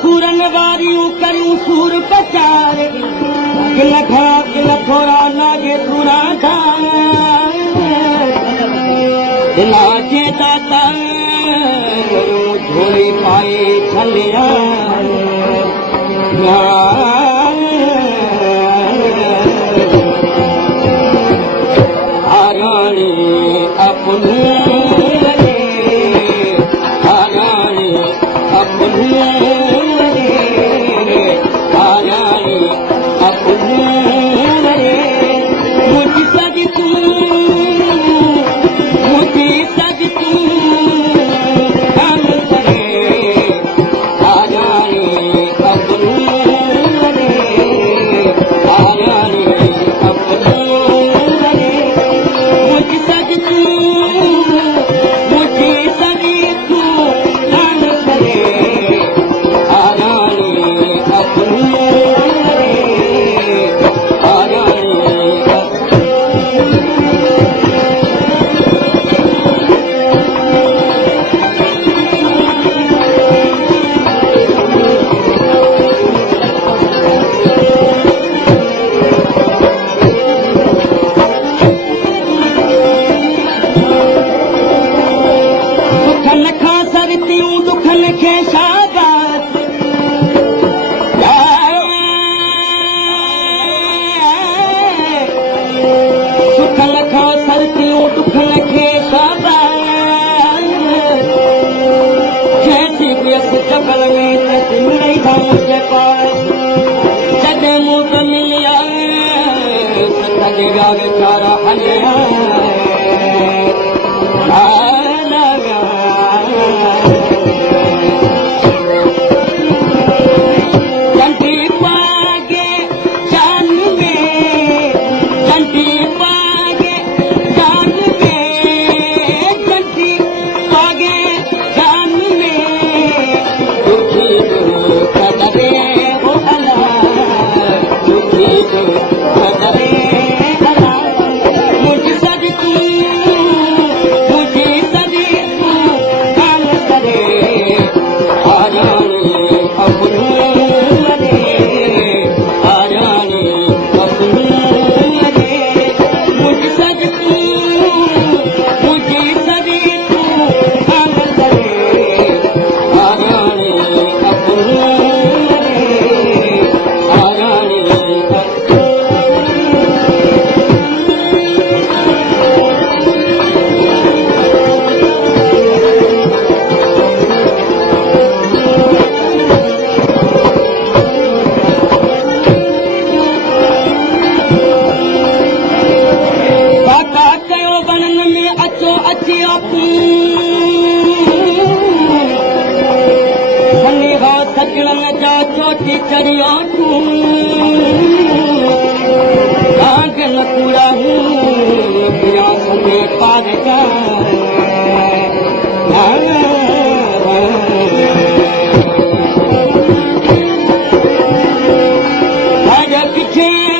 सूरन वारियूं करियूं सूर पचार किल खड़ा किल थोरा नागे सूरा नाचे दाता झोली पाए छलिया आराणी अपनी आराणी अपनी जबल में मिलई मुझे पास जॾहिं मूं मिलिया सॼा वीचारा हलिया चंडी पागे जान में चंडी पागे जान में चंडी पागे जान में कदरे हो अला दुखी कदरे अला मुझे सद तू काम करे आरानी अपनी आरानी अपनी मुझे सद तू काम करे आरानी अपनी आरानी बाका कयो बनन में अचो अची सन्नीहा सजणन जा चोटी चढ़िया तूं कागल पूरा हूं पिया सने पार जा पीछे